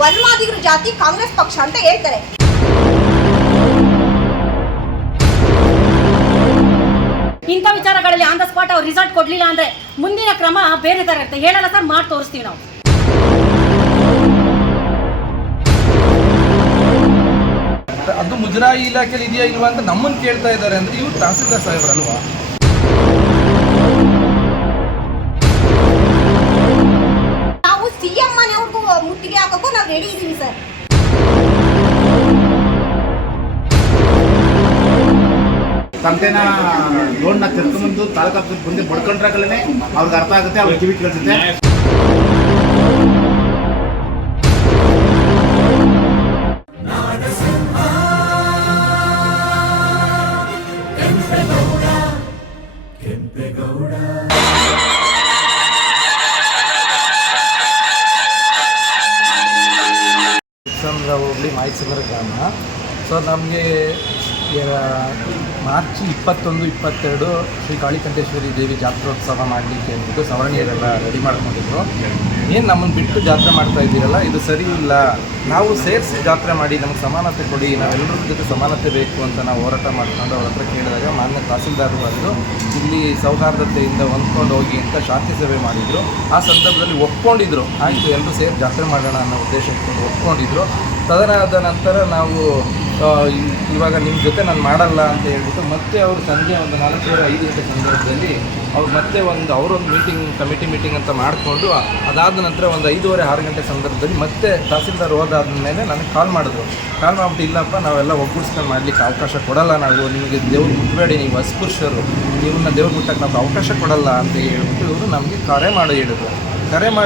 ವನ್ವಾದಿಗರ ಜಾತಿ ಕಾಂಗ್ರೆಸ್ ಪಕ್ಷ ಅಂತ ಹೇಳ್ತಾರೆ. ಇಂಥ ವಿಚಾರಗಳಲ್ಲಿ ಆನ್ ದ ಸ್ಪಾಟ್ ಅವ್ರು ರಿಸಲ್ಟ್ ಕೊಡ್ಲಿಲ್ಲ ಅಂದ್ರೆ ಮುಂದಿನ ಕ್ರಮ ಬೇರೆ ತರ ಇರುತ್ತೆ. ಹೇಳಲ್ಲ ಸರ್, ಮಾಡಿ ತೋರಿಸ್ತೀವಿ ನಾವು. ಅದು ಮುಜರಾಯಿ ಇಲಾಖೆಯಲ್ಲಿ ಇದೆಯಾ ಇಲ್ವಾ ಅಂತ ನಮ್ಮನ್ನು ಕೇಳ್ತಾ ಇದ್ದಾರೆ ಅಂದ್ರೆ ಇವ್ರು ತಹಸೀಲ್ದಾರ್ ಸಾಹೇಬ್ರಲ್ವಾ? ನಾವು ಸಿಎಂ ಮನೆಯವ್ರಿಗೂ ಮುತ್ತಿಗೆ ಹಾಕಕ್ಕೂ ನಾವು ರೆಡಿ ಇದೀವಿ ಸರ್. ತಂಟೆನ ಲೋನ್ನ ತೆರ್ಕೊಂಡ್ಬಂದು ತಾಲೂಕು ಬಂದು ಬಡ್ಕೊಂಡ್ರಾಗಲೇ ಅವ್ರಿಗೆ ಅರ್ಥ ಆಗುತ್ತೆ, ಅವ್ರಿಗೆ ಕಿವಿ ಕೇಳಿಸುತ್ತೆ. ಹೋಗ್ಲಿ ಮಾಯಿಸಂದ್ರ ಗ್ರಾಮ. ಸೊ ನಮಗೆ ಮಾರ್ಚ್ 21, 22 ಶ್ರೀ ಕಾಳಿಕಂಠೇಶ್ವರಿ ದೇವಿ ಜಾತ್ರೋತ್ಸವ ಮಾಡಲಿಕ್ಕೆ ಅಂದ್ಬಿಟ್ಟು ಸವರ್ಣೀಯರೆಲ್ಲ ರೆಡಿ ಮಾಡ್ಕೊಂಡಿದ್ರು. ಏನು ನಮ್ಮನ್ನು ಬಿಟ್ಟು ಜಾತ್ರೆ ಮಾಡ್ತಾ ಇದ್ದೀರಲ್ಲ, ಇದು ಸರಿ ಇಲ್ಲ, ನಾವು ಸೇರಿಸಿ ಜಾತ್ರೆ ಮಾಡಿ ನಮಗೆ ಸಮಾನತೆ ಕೊಡಿ, ನಾವೆಲ್ಲರ ಜೊತೆ ಸಮಾನತೆ ಬೇಕು ಅಂತ ನಾವು ಹೋರಾಟ ಮಾಡ್ಕೊಂಡು ಅವ್ರ ಹತ್ರ ಕೇಳಿದಾಗ ಮಾನ್ಯ ತಹಸೀಲ್ದಾರ್ ಬಂದು ಇಲ್ಲಿ ಸೌಹಾರ್ದತೆಯಿಂದ ಹೊಂದ್ಕೊಂಡು ಹೋಗಿ ಅಂತ ಶಾಂತಿ ಸೇವೆ ಮಾಡಿದರು. ಆ ಸಂದರ್ಭದಲ್ಲಿ ಒಪ್ಕೊಂಡಿದ್ರು, ಆಯಿತು ಎಲ್ಲರೂ ಸೇರಿ ಜಾತ್ರೆ ಮಾಡೋಣ ಅನ್ನೋ ಉದ್ದೇಶ ಇಟ್ಕೊಂಡು ಒಪ್ಕೊಂಡಿದ್ರು. ತದನಾದ ನಂತರ ನಾವು ಇವಾಗ ನಿಮ್ಮ ಜೊತೆ ನಾನು ಮಾಡಲ್ಲ ಅಂತ ಹೇಳ್ಬಿಟ್ಟು ಮತ್ತೆ ಅವರು ಸಂಜೆ ಒಂದು 4:05 ಗಂಟೆ ಸಂದರ್ಭದಲ್ಲಿ ಅವ್ರು ಮತ್ತೆ ಅವರೊಂದು ಕಮಿಟಿ ಮೀಟಿಂಗ್ ಅಂತ ಮಾಡಿಕೊಂಡು ಅದಾದ ನಂತರ ಒಂದು 5:30, 6 ಗಂಟೆ ಸಂದರ್ಭದಲ್ಲಿ ಮತ್ತೆ ತಹಸೀಲ್ದಾರ್ ಹೋದಾದ ಮೇಲೆ ನನಗೆ ಕಾಲ್ ಮಾಡಿಬಿಟ್ಟು ಇಲ್ಲಪ್ಪ ನಾವೆಲ್ಲ ಒಗ್ಗೂಡಿಸ್ಕೊಂಡು ಮಾಡಲಿಕ್ಕೆ ಅವಕಾಶ ಕೊಡಲ್ಲ, ನಾವು ನಿಮಗೆ ದೇವ್ರು ಮುಟ್ಟಬೇಡಿ, ನೀವು ಅಸ್ಪೃಶ್ಯರು, ನೀವನ್ನ ದೇವ್ರು ಮುಟ್ಟಕ್ಕೆ ನಾವು ಅವಕಾಶ ಕೊಡಲ್ಲ ಅಂತ ಹೇಳ್ಬಿಟ್ಟು ಇವರು ನಮಗೆ ಕರೆ ಮಾಡಿ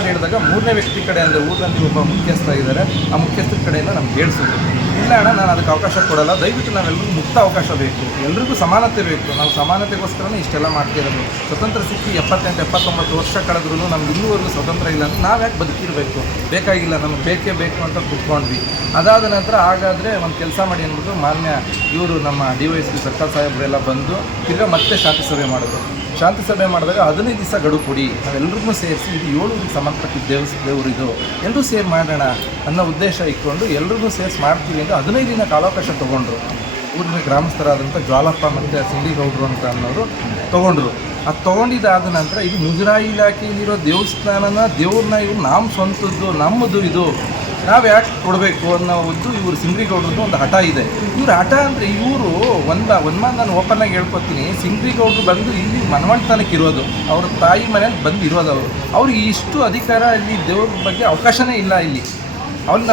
ಹೇಳಿದಾಗ ಮೂರನೇ ವ್ಯಕ್ತಿ ಕಡೆ ಅಂದರೆ ಊರಲ್ಲಿ ಒಬ್ಬ ಮುಖ್ಯಸ್ಥ ಇದ್ದಾರೆ, ಆ ಮುಖ್ಯಸ್ಥರ ಕಡೆಯಿಂದ ನಮ್ಗೆ ಹೇಳಿಸಿದ್ರು, ಇಲ್ಲ ಅಣ್ಣ ನಾನು ಅದಕ್ಕೆ ಅವಕಾಶ ಕೊಡಲ್ಲ, ದಯವಿಟ್ಟು ನಾವೆಲ್ಲರಿಗೂ ಮುಕ್ತ ಅವಕಾಶ ಬೇಕು, ಎಲ್ರಿಗೂ ಸಮಾನತೆ ಬೇಕು, ನಾವು ಸಮಾನತೆಗೋಸ್ಕರನೇ ಇಷ್ಟೆಲ್ಲ ಮಾಡ್ತಿರೋದು. ಸ್ವತಂತ್ರ ಸಿಕ್ಕಿ 78, 79 ವರ್ಷ ಕಳೆದ್ರೂ ನಮ್ಗೆ ಇನ್ನೂವರೆಗೂ ಸ್ವತಂತ್ರ ಇಲ್ಲ ಅಂತ ನಾವು ಯಾಕೆ ಬದುಕಿರಬೇಕು, ಬೇಕಾಗಿಲ್ಲ, ನಮಗೆ ಬೇಕೇ ಬೇಕು ಅಂತ ಕುತ್ಕೊಂಡ್ವಿ. ಅದಾದ ನಂತರ ಹಾಗಾದರೆ ಒಂದು ಕೆಲಸ ಮಾಡಿ ಅಂದ್ಬಿಟ್ಟು ಮಾನ್ಯ ಇವರು ನಮ್ಮ DYSP ಸರ್ಕಾರ ಸಾಹೇಬರೆಲ್ಲ ಬಂದು ತಿರ್ಗಾ ಮತ್ತೆ ಶಾಂತಿ ಸಭೆ ಮಾಡಿದಾಗ 15 ದಿವಸ ಗಡುವು ಕೊಡಿ, ನಾವೆಲ್ಲರಿಗೂ ಸೇರಿಸಿ ಇದು 7 ಊರಿಗೆ ಸಂಬಂಧಪಟ್ಟಿದ್ದ ದೇವರು ಇದು ಎಲ್ಲರೂ ಸೇರಿ ಮಾಡೋಣ ಅನ್ನೋ ಉದ್ದೇಶ ಇಟ್ಕೊಂಡು ಎಲ್ರಿಗೂ ಸೇರಿಸಿ ಮಾಡ್ತೀವಿ ಅಂತ 15 ದಿನ ಕಾಲಾವಕಾಶ ತೊಗೊಂಡ್ರು. ಊರಿನ ಗ್ರಾಮಸ್ಥರಾದಂಥ ಜ್ವಾಲಪ್ಪ ಮತ್ತು ಸಿಂಡಿಗೌಡರು ಅಂತ ಅನ್ನೋರು ತೊಗೊಂಡ್ರು. ಅದು ತೊಗೊಂಡಿದ್ದಾದ ನಂತರ ಇದು ಮುಜರಾಯಿ ಇಲಾಖೆಯಲ್ಲಿರೋ ದೇವಸ್ಥಾನನ ದೇವ್ರನ್ನ ಇವ್ರು ನಮ್ಮ ಸ್ವಂತದ್ದು, ನಮ್ಮದು, ಇದು ನಾವು ಯಾಕೆ ಕೊಡಬೇಕು ಅನ್ನೋದು ಇವರು ಸಿಂಗ್ರಿಗೌಡ್ರದ್ದು ಒಂದು ಹಠ ಇದೆ. ಇವ್ರ ಹಠ ಅಂದರೆ ಇವರು ನಾನು ಓಪನ್ನಾಗಿ ಹೇಳ್ಕೊತೀನಿ, ಸಿಂಗ್ರಿಗೌಡರು ಬಂದು ಇಲ್ಲಿ ಮನವಂತನಕ್ಕೆ ಇರೋದು, ಅವ್ರ ತಾಯಿ ಮನೇಲಿ ಬಂದು ಇರೋದು, ಅವ್ರಿಗೆ ಇಷ್ಟು ಅಧಿಕಾರ ಇಲ್ಲಿ ದೇವ್ರ ಬಗ್ಗೆ ಅವಕಾಶನೇ ಇಲ್ಲ ಇಲ್ಲಿ. ಅವ್ರು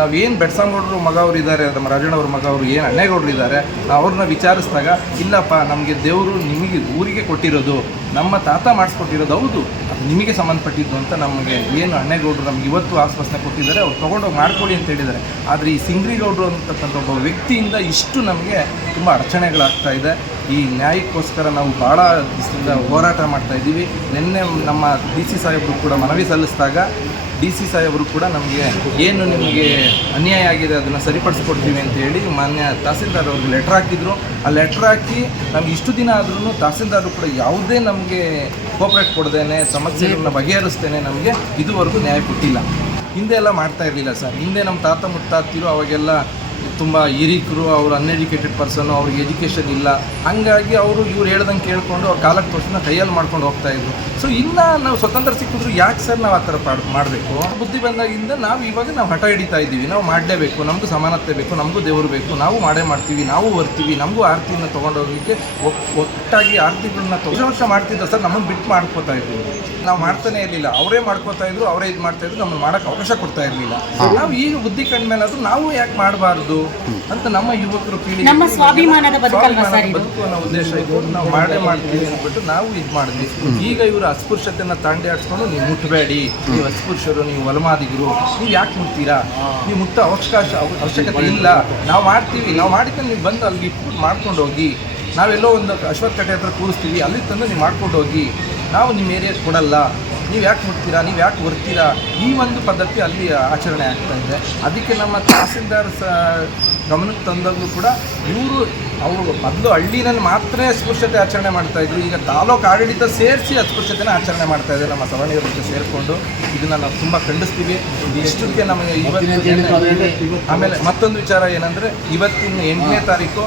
ನಾವೇನು ಬೆಡ್ಸಂಗೌಡರು ಮಗ ಅವರು ಇದ್ದಾರೆ, ನಮ್ಮ ರಾಜಣ್ಣವ್ರ ಮಗ ಅವರು ಏನು ಅಣ್ಣೇಗೌಡರು ಇದ್ದಾರೆ, ಅವ್ರನ್ನ ವಿಚಾರಿಸಿದಾಗ ಇಲ್ಲಪ್ಪ ನಮಗೆ ದೇವರು ನಿಮಗೆ ಊರಿಗೆ ಕೊಟ್ಟಿರೋದು, ನಮ್ಮ ತಾತ ಮಾಡಿಸ್ಕೊಟ್ಟಿರೋದು, ಹೌದು ಅದು ನಿಮಗೆ ಸಂಬಂಧಪಟ್ಟಿದ್ದು ಅಂತ ನಮಗೆ ಏನು ಅಣ್ಣೇಗೌಡರು ನಮ್ಗೆ ಇವತ್ತು ಆಶ್ವಾಸನೆ ಕೊಟ್ಟಿದ್ದಾರೆ, ಅವ್ರು ತೊಗೊಂಡೋಗಿ ಮಾಡ್ಕೊಳ್ಳಿ ಅಂತ ಹೇಳಿದ್ದಾರೆ. ಆದರೆ ಈ ಸಿಂಗ್ರಿಗೌಡರು ಅಂತಕ್ಕಂಥ ಒಬ್ಬ ವ್ಯಕ್ತಿಯಿಂದ ಇಷ್ಟು ನಮಗೆ ತುಂಬ ಅಡಚಣೆಗಳಾಗ್ತಾ ಇದೆ. ಈ ನ್ಯಾಯಕ್ಕೋಸ್ಕರ ನಾವು ಭಾಳ ದಿವಸದಿಂದ ಹೋರಾಟ ಮಾಡ್ತಾಯಿದ್ದೀವಿ. ನಿನ್ನೆ ನಮ್ಮ DC ಸಾಹೇಬರು ಕೂಡ ಮನವಿ ಸಲ್ಲಿಸಿದಾಗ DC ಸಾಹೇಬರು ಕೂಡ ನಮಗೆ ಏನು ನಿಮಗೆ ಅನ್ಯಾಯ ಆಗಿದೆ ಅದನ್ನು ಸರಿಪಡಿಸ್ಕೊಡ್ತೀವಿ ಅಂತ ಹೇಳಿ ಮಾನ್ಯ ತಹಸೀಲ್ದಾರ್ ಅವ್ರಿಗೆ ಲೆಟ್ರ್ ಹಾಕಿದ್ರು. ಆ ಲೆಟ್ರ್ ಹಾಕಿ ನಮ್ಗೆ ಇಷ್ಟು ದಿನ ಆದ್ರೂ ತಹಸೀಲ್ದಾರರು ಕೂಡ ಯಾವುದೇ ನಮಗೆ ಕೋಪ್ರೇಟ್ ಕೊಡದೇನೆ ಸಮಸ್ಯೆಗಳನ್ನ ಬಗೆಹರಿಸ್ತೇನೆ ನಮಗೆ ಇದುವರೆಗೂ ನ್ಯಾಯ ಕೊಟ್ಟಿಲ್ಲ. ಹಿಂದೆ ಎಲ್ಲ ಮಾಡ್ತಾ ಇರಲಿಲ್ಲ ಸರ್. ಹಿಂದೆ ನಮ್ಮ ತಾತ ಮುತ್ತಾತಿರು ಅವಾಗೆಲ್ಲ ತುಂಬ ಹಿರಿಕರು, ಅವರು ಅನ್ಎಜುಕೇಟೆಡ್ ಪರ್ಸನ್ನು, ಅವ್ರಿಗೆ ಎಜುಕೇಷನ್ ಇಲ್ಲ, ಹಾಗಾಗಿ ಅವರು ಇವ್ರು ಹೇಳ್ದಂಗೆ ಕೇಳಿಕೊಂಡು ಅವ್ರ ಕಾಲಕ್ಕೆ ತೋರಿಸಿನ ಕೈಯಲ್ಲಿ ಮಾಡ್ಕೊಂಡು ಹೋಗ್ತಾಯಿದ್ರು. ಸೊ ಇನ್ನು ನಾವು ಸ್ವತಂತ್ರ ಸಿಕ್ಕಿದ್ರು ಯಾಕೆ ಸರ್ ನಾವು ಆ ಥರ ಮಾಡಬೇಕು? ಬುದ್ಧಿ ಬಂದಾಗಿಂದ ನಾವು ಹಠ ಹಿಡಿತಾ ಇದ್ದೀವಿ, ನಾವು ಮಾಡಲೇಬೇಕು, ನಮಗೂ ಸಮಾನತೆ ಬೇಕು, ನಮಗೂ ದೇವರು ಬೇಕು, ನಾವು ಮಾಡ್ತೀವಿ, ನಾವು ಬರ್ತೀವಿ, ನಮಗೂ ಆರತಿಯನ್ನು ತೊಗೊಂಡೋಗಲಿಕ್ಕೆ ಒಟ್ಟಾಗಿ ಆರತಿಗಳನ್ನ ವರ್ಷ ಮಾಡ್ತಿದ್ದ ಸರ್, ನಮ್ಮನ್ನು ಬಿಟ್ಟು ಮಾಡ್ಕೋತಾ ಇದ್ವಿ. ನಾವು ಮಾಡ್ತಾನೆ ಇರಲಿಲ್ಲ, ಅವರೇ ಮಾಡ್ಕೋತಾ ಇದ್ರು, ಅವರೇ ಇದು ಮಾಡ್ತಾಯಿದ್ರು, ನಮ್ಮನ್ನು ಮಾಡೋಕ್ಕೆ ಅವಕಾಶ ಕೊಡ್ತಾ ಇರಲಿಲ್ಲ. ನಾವು ಈಗ ಬುದ್ಧಿ ಕಂಡ್ಮೇಲಾದ್ರೂ ನಾವು ಯಾಕೆ ಮಾಡಬಾರ್ದು ಅಂತ ನಮ್ಮ ಯುವಕರು ಪೀಳಿಗೆ ಬದುಕು ಅನ್ನೋ ಉದ್ದೇಶ ಇತ್ತು. ನಾವು ಮಾಡ್ತೀವಿ ಅಂದ್ಬಿಟ್ಟು ನಾವು ಇದು ಮಾಡಿದ್ವಿ. ಈಗ ಇವರು ಅಸ್ಪೃಶ್ಯತೆಯನ್ನು ತಾಂಡಿ ಆಡಿಸ್ಕೊಂಡು ನೀವು ಮುಟ್ಟಬೇಡಿ, ನೀವು ಅಸ್ಪೃಶ್ಯರು, ನೀವು ವಲಮಾದಿಗರು, ನೀವು ಯಾಕೆ ಮುಟ್ತೀರಾ, ನೀವು ಮುಟ್ಟೋ ಅವಶ್ಯಕತೆ ಇಲ್ಲ, ನಾವು ಮಾಡ್ತೀವಿ, ನಾವು ಮಾಡಿಕೊಂಡು ನೀವು ಬಂದು ಅಲ್ಲಿ ಮಾಡ್ಕೊಂಡು ಹೋಗಿ, ನಾವೆಲ್ಲೋ ಒಂದು ಅಶ್ವತ್ಥಕಟ್ಟೆ ಹತ್ರ ಕೂರಿಸ್ತೀವಿ, ಅಲ್ಲಿ ತಂದು ನೀವು ಮಾಡ್ಕೊಂಡು ಹೋಗಿ, ನಾವು ನಿಮ್ಮ ಏರಿಯಾಗೆ ಕೊಡಲ್ಲ, ನೀವು ಯಾಕೆ ಮುಟ್ತೀರಾ, ನೀವು ಯಾಕೆ ಬರ್ತೀರಾ ಈ ಒಂದು ಪದ್ಧತಿ ಅಲ್ಲಿ ಆಚರಣೆ ಆಗ್ತಾ ಇದೆ. ಅದಕ್ಕೆ ನಮ್ಮ ತಹಸೀಲ್ದಾರ್ ಗಮನಕ್ಕೆ ತಂದಾಗಲೂ ಕೂಡ ಅವರು ಮೊದಲು ಹಳ್ಳಿನಲ್ಲಿ ಮಾತ್ರ ಅಸ್ಪೃಶ್ಯತೆ ಆಚರಣೆ ಮಾಡ್ತಾಯಿದ್ರು. ಈಗ ತಾಲೂಕು ಆಡಳಿತ ಸೇರಿಸಿ ಅಸ್ಪೃಶ್ಯತೆನ ಆಚರಣೆ ಮಾಡ್ತಾಯಿದೆ. ನಮ್ಮ ಸವರ್ಣಿಯರ ಜೊತೆ ಸೇರಿಕೊಂಡು ಇದನ್ನು ನಾವು ತುಂಬ ಖಂಡಿಸ್ತೀವಿ. ಇಷ್ಟಕ್ಕೆ ನಮಗೆ ಆಮೇಲೆ ಮತ್ತೊಂದು ವಿಚಾರ ಏನಂದರೆ, ಇವತ್ತಿನ 8ನೇ ತಾರೀಕು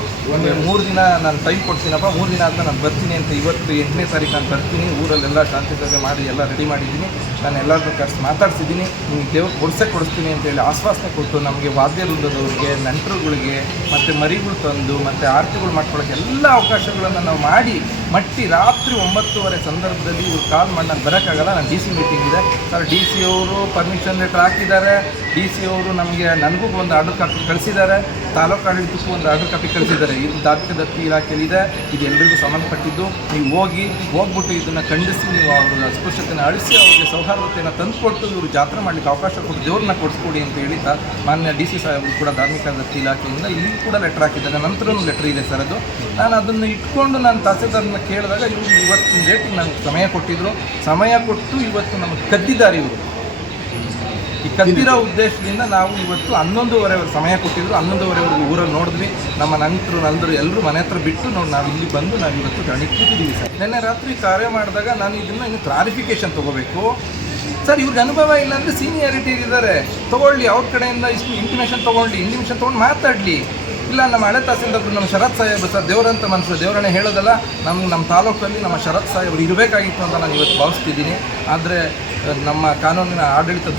3 ದಿನ ನಾನು ಟೈಮ್ ಕೊಡ್ತೀನಪ್ಪ, 3 ದಿನ ಆದ ನಾನು ಬರ್ತೀನಿ ಅಂತ. ಇವತ್ತು 8ನೇ ತಾರೀಕು ನಾನು ಬರ್ತೀನಿ. ಊರಲ್ಲೆಲ್ಲ ಶಾಂತಿ ಸಭೆ ಮಾಡಿ ಎಲ್ಲ ರೆಡಿ ಮಾಡಿದ್ದೀನಿ. ನಾನು ಎಲ್ಲರನ್ನೂ ಕರೆಸಿ ಮಾತಾಡ್ಸಿದ್ದೀನಿ. ನಿಮಗೆ ದೇವ್ರು ಕೊಡಿಸ್ತೀನಿ ಅಂತೇಳಿ ಆಶ್ವಾಸನೆ ಕೊಟ್ಟು ನಮಗೆ ವಾದ್ಯ ವೃಂದದವ್ರಿಗೆ, ನೆಂಟರುಗಳಿಗೆ ಮತ್ತು ಮರಿಗಳು ತಂದು ಮತ್ತು ಆರತಿಗಳು ಮಾಡ್ಕೊಳ್ಳೋಕ್ಕೆ ಎಲ್ಲ ಅವಕಾಶಗಳನ್ನು ನಾವು ಮಾಡಿ ರಾತ್ರಿ 9:30 ಸಂದರ್ಭದಲ್ಲಿ ಇವ್ರು ಕಾಲ್ ಮಾಡಿ ನಾನು ಬರೋಕ್ಕಾಗಲ್ಲ, ನಾನು DC ಮೀಟಿಂಗ್ ಇದೆ ಸರ್. DC ಅವರು ಪರ್ಮಿಷನ್ ಲೆಟರ್ ಹಾಕಿದ್ದಾರೆ. DC ಅವರು ನನಗೂ ಒಂದು ಆರ್ಡರ್ ಕಾಪಿ ಕಳಿಸಿದ್ದಾರೆ, ತಾಲೂಕು ಆಡಳಿತಕ್ಕೂ ಒಂದು ಆರ್ಡರ್ ಕಾಪಿ ಕಳಿಸಿದ್ದಾರೆ. ಇದು ಧಾರ್ಮಿಕ ದತ್ತಿ ಇಲಾಖೆಯಲ್ಲಿದೆ, ಇದು ಎಲ್ಲರಿಗೂ ಸಂಬಂಧಪಟ್ಟಿದ್ದು. ನೀವು ಹೋಗ್ಬಿಟ್ಟು ಇದನ್ನು ಖಂಡಿಸಿ, ನೀವು ಅವ್ರ ಅಸ್ಪೃಶ್ಯತೆಯನ್ನು ಅಳಿಸಿ ಅವ್ರಿಗೆ ಸೌಹಾರ್ದತೆಯನ್ನು ತಂದುಕೊಟ್ಟು ಇವರು ಜಾತ್ರೆ ಮಾಡಲಿಕ್ಕೆ ಅವಕಾಶ ಕೊಟ್ಟು ದೇವ್ರನ್ನ ಕೊಡಿಸ್ಕೊಡಿ ಅಂತ ಹೇಳಿ ಮಾನ್ಯ DC ಸಾಹೇಬರು ಕೂಡ ಧಾರ್ಮಿಕ ದತ್ತಿ ಇಲಾಖೆಯಿಂದ ಇಲ್ಲಿ ಕೂಡ ಲೆಟರ್ ಹಾಕಿದ್ದಾರೆ. ನಂತರನೂ ಲೆಟರ್ ಇದೆ ಸರ್. ಅದು ನಾನು ಅದನ್ನು ಇಟ್ಕೊಂಡು ನಾನು ತಹಸೀಲ್ದಾರ್ನ ಕೇಳಿದಾಗ ಇವರು ಇವತ್ತಿನ ಡೇಟಿಗೆ ನನಗೆ ಸಮಯ ಕೊಟ್ಟಿದ್ದರು. ಸಮಯ ಕೊಟ್ಟು ಇವತ್ತು ನಮಗೆ ಕದ್ದಿದ್ದಾರೆ ಇವರು. ಈ ಕದ್ದಿರೋ ಉದ್ದೇಶದಿಂದ ನಾವು ಇವತ್ತು 11:30 ಸಮಯ ಕೊಟ್ಟಿದ್ರು. 11:30ವರೆಗೂ ಊರಲ್ಲಿ ನೋಡಿದ್ವಿ. ನಮ್ಮ ನಂತರು ಎಲ್ಲರೂ ಮನೆ ಹತ್ರ ಬಿಟ್ಟು ನಾವು ಇಲ್ಲಿ ಬಂದು ನಾವು ಇವತ್ತು ಕೂತಿದ್ದೀವಿ ಸರ್. ನಿನ್ನೆ ರಾತ್ರಿ ಕಾರ್ಯ ಮಾಡಿದಾಗ ನಾನು ಇದನ್ನು ಇನ್ನು ಕ್ಲಾರಿಫಿಕೇಷನ್ ತೊಗೋಬೇಕು ಸರ್. ಇವ್ರಿಗೆ ಅನುಭವ ಇಲ್ಲ ಅಂದರೆ ಸೀನಿಯಾರಿಟಿ ಇದ್ದಾರೆ, ತೊಗೊಳ್ಳಿ. ಅವ್ರ ಕಡೆಯಿಂದ ಇಷ್ಟು ಇಂಟಿಮೇಷನ್ ತೊಗೊಂಡು ಮಾತಾಡಲಿ. ಇಲ್ಲ ನಮ್ಮ ಹಳೆ ತಹಸೀಲ್ದಾರ್ ನಮ್ಮ ಶರತ್ ಸಾಹೇಬ್ ಸರ್, ದೇವರಂತ ಮನಸ್ಸು, ದೇವರನ್ನೇ ಹೇಳೋದಲ್ಲ, ನಮ್ಮ ತಾಲೂಕಲ್ಲಿ ನಮ್ಮ ಶರತ್ ಸಾಹೇಬರು ಇರಬೇಕಾಗಿತ್ತು ಅಂತ ನಾನು ಇವತ್ತು ಭಾವಿಸ್ತಿದ್ದೀನಿ. ಆದರೆ ನಮ್ಮ ಕಾನೂನಿನ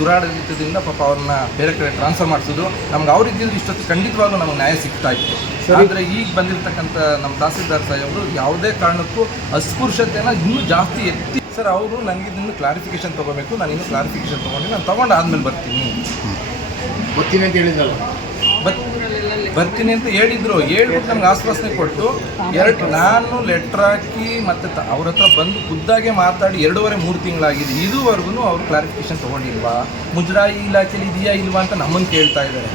ದುರಾಡಳಿತದಿಂದ ಪಾಪ ಅವ್ರನ್ನ ಬೇರೆ ಕಡೆ ಟ್ರಾನ್ಸ್ಫರ್ ಮಾಡಿಸೋದು. ನಮ್ಗೆ ಅವ್ರಿದ್ದಿದ್ದು ಇಷ್ಟೊತ್ತು ಖಂಡಿತವಾಗ್ಲೂ ನಮಗೆ ನ್ಯಾಯ ಸಿಗ್ತಾ ಇತ್ತು. ಆದರೆ ಈಗ ಬಂದಿರತಕ್ಕಂಥ ನಮ್ಮ ತಹಸೀಲ್ದಾರ್ ಸಾಹೇಬರು ಯಾವುದೇ ಕಾರಣಕ್ಕೂ ಅಸ್ಪೃಶ್ಯತೆಯನ್ನು ಇನ್ನೂ ಜಾಸ್ತಿ ಎತ್ತಿ ಸರ್. ಅವರು ನನಗೆ ಇದನ್ನು ಕ್ಲಾರಿಫಿಕೇಷನ್ ತೊಗೋಬೇಕು. ನಾನು ಇನ್ನೂ ಕ್ಲಾರಿಫಿಕೇಷನ್ ತೊಗೊಂಡು ಆದಮೇಲೆ ಬರ್ತೀನಿ ಅಂತ ಹೇಳಿದ್ರಲ್ಲ, ಬರ್ತೀನಿ ಅಂತ ಹೇಳಿದ್ರು. ಹೇಳ್ಬಿಟ್ಟು ನಮ್ಗೆ ಆಶ್ವಾಸನೆ ಕೊಟ್ಟು ನಾನು ಲೆಟ್ರ್ ಹಾಕಿ ಮತ್ತು ಅವ್ರ ಹತ್ರ ಬಂದು ಖುದ್ದಾಗೆ ಮಾತಾಡಿ 2.5-3 ತಿಂಗಳಾಗಿದೆ. ಇದುವರೆಗೂ ಅವರು ಕ್ಲಾರಿಫಿಕೇಷನ್ ತೊಗೊಂಡಿಲ್ವಾ, ಮುಜರಾಯಿ ಇಲಾಖೆಯಲ್ಲಿ ಇದೆಯಾ ಇಲ್ವಾ ಅಂತ ನಮ್ಮನ್ನು ಕೇಳ್ತಾ ಇದ್ದಾರೆ.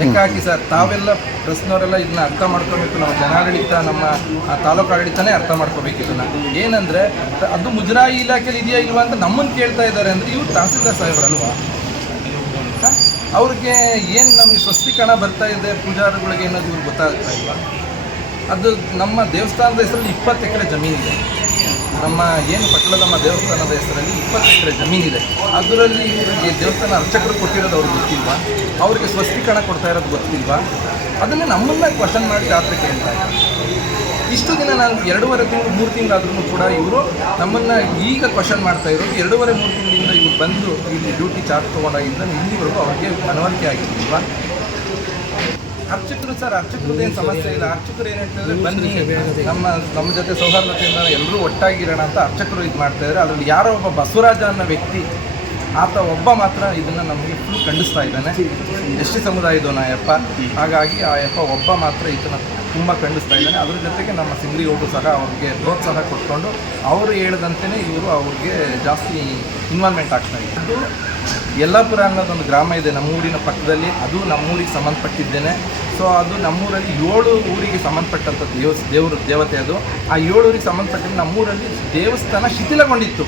ಲೆಕ್ಕ ಹಾಕಿ ಸರ್, ತಾವೆಲ್ಲ ಪ್ರಶ್ನವರೆಲ್ಲ ಇದನ್ನ ಅರ್ಥ ಮಾಡ್ಕೋಬೇಕು. ನಮ್ಮ ಜನಾಡಳಿತ, ನಮ್ಮ ತಾಲೂಕು ಆಡಳಿತನೇ ಅರ್ಥ ಮಾಡ್ಕೋಬೇಕು ಇದನ್ನು. ಏನಂದರೆ ಅದು ಮುಜರಾಯಿ ಇಲಾಖೆಯಲ್ಲಿ ಇದೆಯಾ ಇಲ್ವಾ ಅಂತ ನಮ್ಮನ್ನು ಕೇಳ್ತಾ ಇದ್ದಾರೆ. ಅಂದರೆ ಇವ್ರು ತಹಸೀಲ್ದಾರ್ ಸಾಹೇಬ್ರಲ್ವಾ? ಅವ್ರಿಗೆ ಏನು ನಮಗೆ ಸ್ವಸ್ತಿಕರಣ ಬರ್ತಾ ಇದೆ ಪೂಜಾರಿಗಳಿಗೆ ಅನ್ನೋದು ಇವ್ರಿಗೆ ಗೊತ್ತಾಗ್ತಾ ಇಲ್ಲ. ಅದು ನಮ್ಮ ದೇವಸ್ಥಾನದ ಹೆಸರಲ್ಲಿ 20 ಎಕರೆ ಜಮೀನಿದೆ. ನಮ್ಮ ಏನು ಪಟ್ಟಣದಮ್ಮ ದೇವಸ್ಥಾನದ ಹೆಸರಲ್ಲಿ 20 ಎಕರೆ ಜಮೀನಿದೆ. ಅದರಲ್ಲಿ ಇವರಿಗೆ ದೇವಸ್ಥಾನ ಅರ್ಚಕರು ಕೊಟ್ಟಿರೋದು ಅವ್ರಿಗೆ ಗೊತ್ತಿಲ್ವಾ? ಅವ್ರಿಗೆ ಸ್ವಸ್ತಿಕರಣ ಕೊಡ್ತಾ ಇರೋದು ಗೊತ್ತಿಲ್ವಾ? ಅದನ್ನೇ ನಮ್ಮನ್ನ ಕ್ವಶನ್ ಮಾಡಿ ರಾತ್ರಿ ಕೇಳ್ತಾ ಇದ್ದಾರೆ. ಇಷ್ಟು ದಿನ ನಾನು 2.5 ತಿಂಗಳು 3 ತಿಂಗಳಾದ್ರೂ ಕೂಡ ಇವರು ನಮ್ಮನ್ನು ಈಗ ಕ್ವಶನ್ ಮಾಡ್ತಾ ಇರೋದು. 2.5-3 ತಿಂಗಳಿಂದ ಇವರು ಬಂದು ಇಲ್ಲಿ ಡ್ಯೂಟಿ ಚಾರ್ಜ್ ತೊಗೊಂಡಾಗಿಂದ ಇಲ್ಲಿವರೆಗೂ ಅವ್ರಿಗೆ ಮನವರಿಕೆ ಆಗಿರ್ಲಿಲ್ವಾ? ಅರ್ಚಕರು ಸರ್, ಅರ್ಚಕರದ್ದೇನು ಸಮಸ್ಯೆ ಇಲ್ಲ. ಅರ್ಚಕರು ಏನು ಹೇಳ್ತಿದ್ರೆ, ಬನ್ನಿ ನಮ್ಮ ಜೊತೆ ಸೌಹಾರ್ದತೆಯಿಂದ ಎಲ್ಲರೂ ಒಟ್ಟಾಗಿರೋಣ ಅಂತ ಅರ್ಚಕರು ಇದು ಮಾಡ್ತಾಯಿದ್ದಾರೆ. ಅದರಲ್ಲಿ ಯಾರೋ ಒಬ್ಬ ಬಸವರಾಜ ಅನ್ನೋ ವ್ಯಕ್ತಿ, ಆತ ಒಬ್ಬ ಮಾತ್ರ ಇದನ್ನು ನಮಗೆ ಫುಲ್ ಖಂಡಿಸ್ತಾ ಇದ್ದಾನೆ. ಎಷ್ಟಿ ಸಮುದಾಯದವನ ಯಪ್ಪ. ಹಾಗಾಗಿ ಆ ಯಪ್ಪ ಒಬ್ಬ ಮಾತ್ರ ಇದನ್ನು ತುಂಬ ಖಂಡಿಸ್ತಾ ಇದ್ದಾನೆ. ಅದ್ರ ಜೊತೆಗೆ ನಮ್ಮ ಸಿಂಗ್ರಿಗೌಡರು ಸಹ ಅವ್ರಿಗೆ ಪ್ರೋತ್ಸಾಹ ಕೊಟ್ಕೊಂಡು ಅವರು ಹೇಳಿದಂತೆಯೇ ಇವರು ಅವ್ರಿಗೆ ಜಾಸ್ತಿ ಇನ್ವಾಲ್ವ್ಮೆಂಟ್ ಆಗ್ತಾ ಇದೆ. ಅದು ಯಲ್ಲಾಪುರ ಅನ್ನೋದೊಂದು ಗ್ರಾಮ ಇದೆ ನಮ್ಮೂರಿನ ಪಕ್ಕದಲ್ಲಿ. ಅದು ನಮ್ಮೂರಿಗೆ ಸಂಬಂಧಪಟ್ಟಿದ್ದೇನೆ. ಸೊ ಅದು ನಮ್ಮೂರಲ್ಲಿ 7 ಊರಿಗೆ ಸಂಬಂಧಪಟ್ಟಂಥ ದೇವತೆ ಅದು. ಆ 7 ಊರಿಗೆ ಸಂಬಂಧಪಟ್ಟಿದ್ದು ನಮ್ಮೂರಲ್ಲಿ ದೇವಸ್ಥಾನ ಶಿಥಿಲಗೊಂಡಿತ್ತು.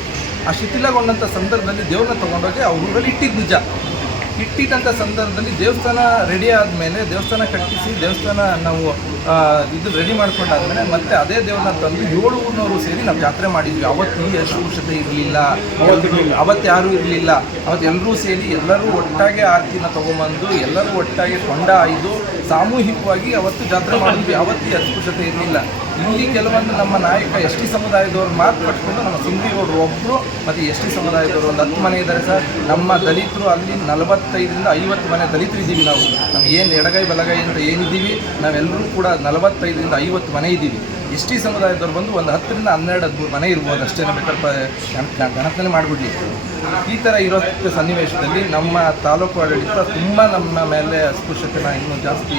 ಆ ಶಿಥಿಲಗೊಂಡಂಥ ಸಂದರ್ಭದಲ್ಲಿ ದೇವ್ರನ್ನ ತೊಗೊಂಡೋಗಿ ಅವ್ರ ಊರಲ್ಲಿ ಇಟ್ಟಿದ್ದು ನಿಜ. ಇಟ್ಟಿದ್ದಂಥ ಸಂದರ್ಭದಲ್ಲಿ ದೇವಸ್ಥಾನ ರೆಡಿ ಆದಮೇಲೆ, ದೇವಸ್ಥಾನ ಕಟ್ಟಿಸಿ ದೇವಸ್ಥಾನ ನಾವು ಇದು ರೆಡಿ ಮಾಡ್ಕೊಂಡಾದ್ಮೇಲೆ ಮತ್ತೆ ಅದೇ ದೇವ್ರನ್ನ ತಂದು 7 ಊರಿನವರು ಸೇರಿ ನಾವು ಜಾತ್ರೆ ಮಾಡಿದ್ವಿ. ಅವತ್ತು ಈ ಅಸ್ಪೃಶ್ಯತೆ ಇರಲಿಲ್ಲ, ಅವತ್ತು ಯಾರೂ ಇರಲಿಲ್ಲ. ಅವತ್ತು ಎಲ್ಲರೂ ಸೇರಿ ಎಲ್ಲರೂ ಒಟ್ಟಾಗೆ ಆರತಿನ ತೊಗೊಂಬಂದು ಎಲ್ಲರೂ ಒಟ್ಟಾಗೆ ಕೊಂಡಾಯ್ದು ಸಾಮೂಹಿಕವಾಗಿ ಅವತ್ತು ಜಾತ್ರೆ ಮಾಡಿದ್ವಿ. ಅವತ್ತು ಈ ಅಸ್ಪೃಶ್ಯತೆ ಇರಲಿಲ್ಲ. ಇಲ್ಲಿ ಕೆಲವೊಂದು ನಮ್ಮ ನಾಯಕ ST ಸಮುದಾಯದವ್ರು ಮಾತು ಕಟ್ಕೊಂಡು ನಮ್ಮ ಸಿಂಗ್ರಿಗೌಡರು ಒಬ್ಬರು ಮತ್ತು ST ಸಮುದಾಯದವರು ಒಂದು 10 ಮನೆ ಇದ್ದಾರೆ ಸರ್. ನಮ್ಮ ದಲಿತರು ಅಲ್ಲಿ 45-50 ಮನೆ ದಲಿತರು ಇದ್ದೀವಿ ನಾವು. ನಮ್ಗೆ ಏನು ಎಡಗೈ ಬಲಗೈ ಅಂತ ಏನಿದ್ದೀವಿ ನಾವೆಲ್ಲರೂ ಕೂಡ 45-50 ಮನೆ ಇದ್ದೀವಿ. ST ಸಮುದಾಯದವ್ರು ಬಂದು ಒಂದು 10-12 ಮನೆ ಇರ್ಬೋದು ಅಷ್ಟೇ. ಬೇಕಾದ್ರೆ ಗಣಪನೆ ಮಾಡಿಬಿಡ್ಲಿ. ಈ ಥರ ಇರೋ ಸನ್ನಿವೇಶದಲ್ಲಿ ನಮ್ಮ ತಾಲೂಕು ಆಡಳಿತ ತುಂಬ ನಮ್ಮ ಮೇಲೆ ಅಸ್ಪೃಶ್ಯತೆನ ಇನ್ನೂ ಜಾಸ್ತಿ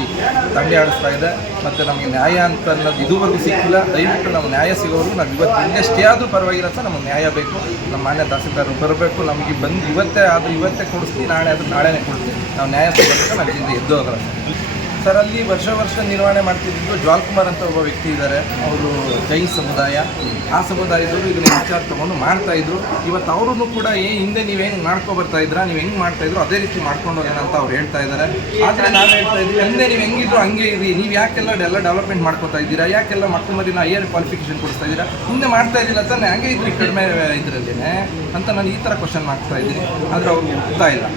ತಂಡೆ ಆಡಿಸ್ತಾ ಇದೆ. ಮತ್ತು ನಮಗೆ ನ್ಯಾಯ ಅಂತ ಅನ್ನೋದು ಇದುವರೆಗೂ ಸಿಕ್ಕಿಲ್ಲ. ದಯವಿಟ್ಟು ನಮ್ಮ ನ್ಯಾಯ ಸಿಗೋರು ನಾವು ಇವತ್ತು ಇನ್ನೆಷ್ಟೇ ಆದರೂ ಪರವಾಗಿಲ್ಲ ಸರ್, ನಮಗೆ ನ್ಯಾಯ ಬೇಕು. ನಮ್ಮ ಮಾನ್ಯ ತಹಸೀಲ್ದಾರ್ ಬರಬೇಕು. ನಮಗೆ ಬಂದು ಇವತ್ತೇ ಕೊಡಿಸ್ತೀವಿ, ನಾಳೆ ಆದರೂ ನಾಳೆನೇ ಕೊಡ್ತೀವಿ. ನಾವು ನ್ಯಾಯ ಸಿಗೋದಕ್ಕೆ ನಾವು ಇಲ್ಲಿಂದ ಎದ್ದು ಹೋಗಲ್ಲ ಸರ್. ಸರ್ ಅಲ್ಲಿ ವರ್ಷ ನಿರ್ವಹಣೆ ಮಾಡ್ತಿದ್ದು ಜ್ವಾಲ್ಕುಮಾರ್ ಅಂತ ಒಬ್ಬ ವ್ಯಕ್ತಿ ಇದ್ದಾರೆ. ಅವರು ಜೈನ್ ಸಮುದಾಯ, ಆ ಸಮುದಾಯದವರು ಇದನ್ನ ವಿಚಾರ ತೊಗೊಂಡು ಮಾಡ್ತಾಯಿದ್ರು. ಇವತ್ತು ಅವರು ಕೂಡ ಹಿಂದೆ ನೀವು ಹೆಂಗೆ ಮಾಡ್ಕೊಬರ್ತಾ ಇದ್ರಾ, ನೀವು ಹೆಂಗೆ ಮಾಡ್ತಾಯಿದ್ರು ಅದೇ ರೀತಿ ಮಾಡ್ಕೊಂಡು ಹೋಗೋಣ ಅಂತ ಅವ್ರು ಹೇಳ್ತಾ ಇದ್ದಾರೆ. ಆದರೆ ನಾವು ಹೇಳ್ತಾ ಇದ್ವಿ, ಹಿಂದೆ ನೀವು ಹೆಂಗಿದ್ರು ಹಂಗೆ ಇರಿ, ನೀವು ಯಾಕೆಲ್ಲ ಡೆವಲಪ್ಮೆಂಟ್ ಮಾಡ್ಕೊತಾ ಇದ್ದೀರಾ, ಯಾಕೆಲ್ಲ ಮಕ್ಕಳು ಮರಿನ ಹೈಯರ್ ಕ್ವಾಲಿಫಿಕೇಶನ್ ಕೊಡಿಸ್ತಾ ಇದ್ದೀರಾ, ಹಿಂದೆ ಮಾಡ್ತಾ ಇದ್ದಿಲ್ಲ ತಾನೆ, ಹಂಗೆ ಇದ್ರಿ ಕಡಿಮೆ ಇದರಲ್ಲೇ ಅಂತ ನಾನು ಈ ಥರ ಕ್ವಶನ್ ಮಾಡ್ತಾ ಇದ್ದೀನಿ. ಆದರೆ ಅವ್ರಿಗೆ ಒಪ್ತಾ ಇಲ್ಲ.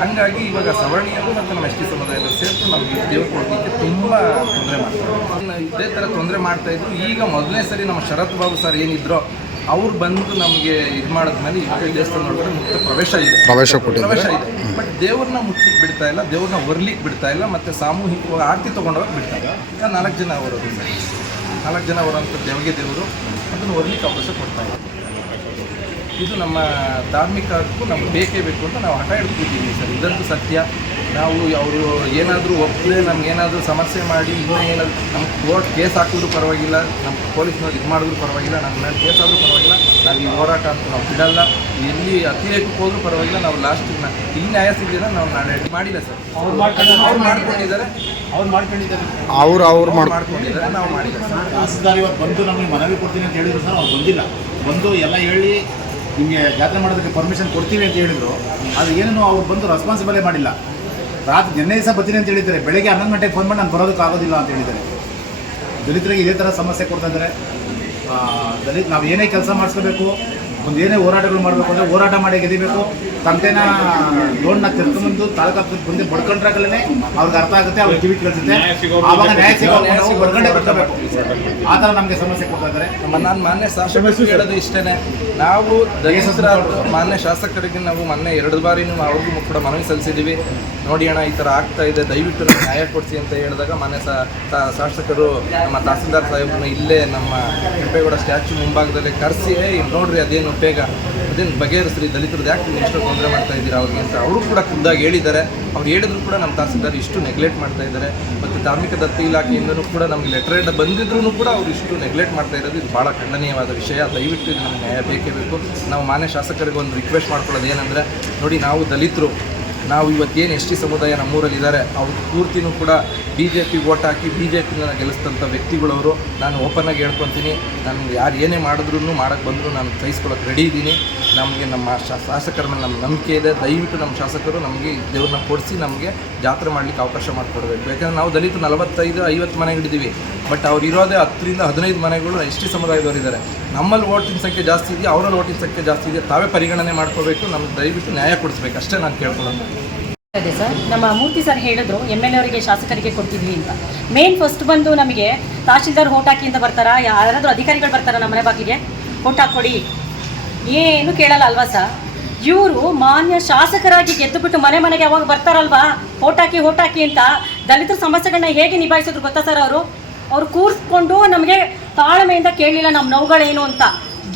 ಹಂಗಾಗಿ ಇವಾಗ ಸವರ್ಣೀಯರು ಮತ್ತು ನಮ್ಮ ಎಸ್ ಟಿ ಸಮುದಾಯದವರು ಸೇರಿಕೊಂಡು ನಮಗೆ ದೇವರು ಕೊಡಲಿಕ್ಕೆ ತುಂಬ ತೊಂದರೆ ಮಾಡ್ತಾರೆ. ಇದೇ ಥರ ತೊಂದರೆ ಮಾಡ್ತಾಯಿದ್ರು. ಈಗ ಮೊದಲನೇ ಸರಿ ನಮ್ಮ ಶರತ್ ಬಾಬು ಸರ್ ಏನಿದ್ರು ಅವ್ರು ಬಂದು ನಮಗೆ ಇದು ಮಾಡಿದ್ಮೇಲೆ ಈಗ ದೇವಸ್ಥಾನ ಒಳಗಡೆ ಮುಕ್ತ ಪ್ರವೇಶ ಇದೆ. ಬಟ್ ದೇವ್ರನ್ನ ಮುಟ್ಲಿಕ್ಕೆ ಬಿಡ್ತಾ ಇಲ್ಲ, ದೇವ್ರನ್ನ ಒರ್ಲಿಕ್ಕೆ ಬಿಡ್ತಾ ಇಲ್ಲ, ಮತ್ತು ಸಾಮೂಹಿಕವಾಗಿ ಆರತಿ ತೊಗೊಂಡೋಗಿ ಬಿಡ್ತಾ ಇಲ್ಲ. 4 ಜನ ಬರೋದು ಸರ್, 4 ಜನ ಬರೋಂಥ ದೇವರು ಅದನ್ನು ಒರ್ಲಿಕ್ಕೆ ಅವಕಾಶ ಕೊಡ್ತಾ ಇಲ್ಲ. ಇದು ನಮ್ಮ ಧಾರ್ಮಿಕ ಹಕ್ಕು ನಮ್ಗೆ ಬೇಕೇ ಬೇಕು ಅಂತ ನಾವು ಹಠ ಹಿಡ್ಕೊತೀವಿ ಸರ್. ಇದಂತೂ ಸತ್ಯ. ನಾವು ಅವರು ಏನಾದರೂ ಒಪ್ಪದೆ ನಮಗೇನಾದರೂ ಸಮಸ್ಯೆ ಮಾಡಿ ಇನ್ನೂ ಏನಾದರೂ ನಮ್ಗೆ ಕೋರ್ಟ್ ಕೇಸ್ ಹಾಕಿದ್ರು ಪರವಾಗಿಲ್ಲ, ನಮ್ಮ ಪೊಲೀಸ್ನವ್ರು ಇದು ಮಾಡಿದ್ರು ಪರವಾಗಿಲ್ಲ, ನಮ್ಮ ಮೇಲೆ ಕೇಸ್ ಆದರೂ ಪರವಾಗಿಲ್ಲ, ನಾವು ಈ ಹೋರಾಟ ಅಂತ ನಾವು ಬಿಡಲ್ಲ. ಎಲ್ಲಿ ಅತಿರೇಕಕ್ಕೆ ಹೋದ್ರೂ ಪರವಾಗಿಲ್ಲ, ನಾವು ಲಾಸ್ಟಿಗೆ ಇಲ್ಲಿ ನ್ಯಾಯ ಸಿಗಲಿಲ್ಲ ನಾವು ನಾಳೆ ಮಾಡಿಲ್ಲ ಸರ್. ಅವ್ರು ಮಾಡ್ಕೊಂಡಿದ್ದಾರೆ ನಾವು ಮಾಡಿಲ್ಲ ಸರ್. ತಹಸೀಲ್ದಾರ್ ಇವತ್ತು ಬಂದು ನಮಗೆ ಮನವಿ ಕೊಡ್ತೀನಿ ಅಂತ ಹೇಳಿದ್ರು ಸರ್, ಅವ್ರು ಬಂದಿಲ್ಲ. ಬಂದು ಎಲ್ಲ ಹೇಳಿ ನಿಮಗೆ ಜಾತ್ರೆ ಮಾಡೋದಕ್ಕೆ ಪರ್ಮಿಷನ್ ಕೊಡ್ತೀವಿ ಅಂತ ಹೇಳಿದರು. ಅದು ಏನೂ ಅವ್ರು ಬಂದು ರೆಸ್ಪಾನ್ಸಿಬಲೇ ಮಾಡಿಲ್ಲ. ರಾತ್ರಿ ನಿನ್ನೆ ದಿವಸ ಬರ್ತೀನಿ ಅಂತ ಹೇಳಿದ್ದಾರೆ, ಬೆಳಗ್ಗೆ 11 ಗಂಟೆಗೆ ಫೋನ್ ಮಾಡಿ ನಾನು ಬರೋದಕ್ಕಾಗೋದಿಲ್ಲ ಅಂತ ಹೇಳಿದ್ದಾರೆ. ದಲಿತರಿಗೆ ಇದೇ ಥರ ಸಮಸ್ಯೆ ಕೊಡ್ತಾ ಇದ್ದಾರೆ. ನಾವು ಏನೇ ಕೆಲಸ ಮಾಡಿಸ್ಕೋಬೇಕು, ಒಂದು ಏನೇ ಹೋರಾಟಗಳು ಮಾಡಬೇಕು ಅಂದರೆ ಹೋರಾಟ ಮಾಡಿ ಗೆದಿಬೇಕು. ತಂಟೆನ ಲೋನ್ನ ತಿರ್ಕೊಂಬಂದು ತಾಲೂಕು ಬಂದು ಬಡ್ಕೊಂಡ್ರಾಗಲೇ ಅವ್ರಿಗೆ ಅರ್ಥ ಆಗುತ್ತೆ, ಅವ್ರಿಗೆ ಕಿವಿ ಕೇಳಿಸುತ್ತೆ, ಆವಾಗ ನ್ಯಾಯ ಸಿಗೋದು ಬಡ್ಕೊಂಡೇ ಬರ್ಕೋಬೇಕು. ಆ ಥರ ನಮಗೆ ಸಮಸ್ಯೆ ಕೊಡ್ತಾ ಇದ್ದಾರೆ. ನಾನು ಮಾನ್ಯ ಶಾಸಕರು ಹೇಳೋದು ಇಷ್ಟೇ, ನಾವು ದಲಿತರ ಮಾನ್ಯ ಶಾಸಕರಿಗೆ ನಾವು ಮೊನ್ನೆ 2 ಬಾರಿನೂ ಅವ್ರಿಗೂ ಕೂಡ ಮನವಿ ಸಲ್ಲಿಸಿದ್ದೀವಿ. ನೋಡಿ ಅಣ್ಣ ಈ ಥರ ಆಗ್ತಾ ಇದೆ, ದಯವಿಟ್ಟು ನಮ್ಗೆ ನ್ಯಾಯ ಕೊಡಿಸಿ ಅಂತ ಹೇಳಿದಾಗ ಮಾನ್ಯ ಶಾಸಕರು ನಮ್ಮ ತಹಸೀಲ್ದಾರ್ ಸಾಹೇಬ್ರನ್ನ ಇಲ್ಲೇ ನಮ್ಮ ಕೆಂಪೇಗೌಡ ಸ್ಟ್ಯಾಚ್ಯೂ ಮುಂಭಾಗದಲ್ಲಿ ಕರೆಸಿ ನೋಡ್ರಿ ಅದೇನು ಉಪಯೋಗ, ಅದೇನು ಬಗೆಹರಿಸ್ರಿ, ದಲಿತರದ್ದು ಯಾಕೆ ನೀವು ಎಷ್ಟು ತೊಂದರೆ ಮಾಡ್ತಾ ಇದ್ದೀರಾ ಅವ್ರಿಗೆ ಅಂತ ಅವರು ಕೂಡ ಖುದ್ದಾಗಿ ಹೇಳಿದ್ದಾರೆ. ಅವ್ರು ಹೇಳಿದ್ರು ಕೂಡ ನಮ್ಮ ತಹಸೀಲ್ದಾರ್ ಇಷ್ಟು ನೆಗ್ಲೆಕ್ಟ್ ಮಾಡ್ತಾ ಇದ್ದಾರೆ. ಮತ್ತು ಧಾರ್ಮಿಕ ದತ್ತಿ ಇಲಾಖೆಯಿಂದನೂ ಕೂಡ ನಮಗೆ ಲೆಟರ್ ಬಂದಿದ್ರೂ ಕೂಡ ಅವರು ಇಷ್ಟು ನೆಗ್ಲೆಕ್ಟ್ ಮಾಡ್ತಾ ಇರೋದು ಇದು ಭಾಳ ಖಂಡನೀಯವಾದ ವಿಷಯ. ದಯವಿಟ್ಟು ಇದು ನಮಗೆ ನ್ಯಾಯ ಬೇಕೇ ಬೇಕು. ನಾವು ಮಾನ್ಯ ಶಾಸಕರಿಗೆ ಒಂದು ರಿಕ್ವೆಸ್ಟ್ ಮಾಡ್ಕೊಳ್ಳೋದು ಏನಂದರೆ, ನೋಡಿ ನಾವು ದಲಿತರು, ನಾವು ಇವತ್ತೇನು ಎಸ್ ಟಿ ಸಮುದಾಯ ನಮ್ಮೂರಲ್ಲಿದ್ದಾರೆ ಅವ್ರು ಪೂರ್ತಿನೂ ಕೂಡ BJP ವೋಟ್ ಹಾಕಿ BJPನ ಗೆಲ್ಲಿಸಿದಂಥ ವ್ಯಕ್ತಿಗಳವರು. ನಾನು ಓಪನ್ನಾಗಿ ಹೇಳ್ಕೊತೀನಿ, ನಾನು ಯಾರು ಏನೇ ಮಾಡಿದ್ರು ಮಾಡೋಕ್ಕೆ ಬಂದರೂ ನಾನು ಸಹಿಸ್ಕೊಳ್ಳೋಕೆ ರೆಡಿ ಇದ್ದೀನಿ. ನಮಗೆ ನಮ್ಮ ಶಾಸಕರ ಮೇಲೆ ನಮ್ಮ ನಂಬಿಕೆ ಇದೆ. ದಯವಿಟ್ಟು ನಮ್ಮ ಶಾಸಕರು ನಮಗೆ ದೇವ್ರನ್ನ ಕೊಡಿಸಿ ನಮಗೆ ಜಾತ್ರೆ ಮಾಡಲಿಕ್ಕೆ ಅವಕಾಶ ಮಾಡಿಕೊಡ್ಬೇಕು. ಯಾಕಂದರೆ ನಾವು ದಲಿತರು 45-50 ಮನೆಗಳಿದ್ದೀವಿ, ಬಟ್ ಅವ್ರು ಇರೋದೇ 10-15 ಮನೆಗಳು ಎಸ್ ಟಿ ಸಮುದಾಯದವರು ಇದ್ದಾರೆ. ನಮ್ಮಲ್ಲಿ ವೋಟಿನ ಸಂಖ್ಯೆ ಜಾಸ್ತಿ ಇದೆಯಾ, ಅವರಲ್ಲಿ ವೋಟಿನ ಸಂಖ್ಯೆ ಜಾಸ್ತಿ ಇದೆ, ತಾವೇ ಪರಿಗಣನೆ ಮಾಡ್ಕೋಬೇಕು. ನಮಗೆ ದಯವಿಟ್ಟು ನ್ಯಾಯ ಕೊಡಿಸ್ಬೇಕು ಅಷ್ಟೇ ನಾನು ಕೇಳ್ಕೊಳ್ಳೋದು. ಅದೇ ಸರ್, ನಮ್ಮ ಮೂರ್ತಿ ಸರ್ ಹೇಳಿದ್ರು MLA ಅವರಿಗೆ ಶಾಸಕರಿಗೆ ಕೊಡ್ತಿದ್ವಿ ಅಂತ. ಮೇನ್ ಫಸ್ಟ್ ಬಂದು ನಮಗೆ ತಹಶೀಲ್ದಾರ್ ಓಟ್ ಹಾಕಿ ಅಂತ ಬರ್ತಾರಾ, ಯಾರಾದರೂ ಅಧಿಕಾರಿಗಳು ಬರ್ತಾರಾ ನಮ್ಮ ಮನೆ ಬಾಗಿಲಿಗೆ ಓಟ್ ಹಾಕ್ಕೊಡಿ, ಏನು ಕೇಳಲ್ಲ ಅಲ್ವಾ ಸರ್? ಇವರು ಮಾನ್ಯ ಶಾಸಕರಾಗಿ ಗೆದ್ದುಬಿಟ್ಟು ಮನೆಗೆ ಅವಾಗ ಬರ್ತಾರಲ್ವಾ ಓಟ್ ಹಾಕಿ ಅಂತ ದಲಿತರ ಸಮಸ್ಯೆಗಳನ್ನ ಹೇಗೆ ನಿಭಾಯಿಸಿದ್ರು ಗೊತ್ತಾ ಸರ್? ಅವರು ಕೂರಿಸ್ಕೊಂಡು ನಮಗೆ ತಾಳ್ಮೆಯಿಂದ ಕೇಳಲಿಲ್ಲ ನಮ್ಮ ನೋವುಗಳೇನು ಅಂತ.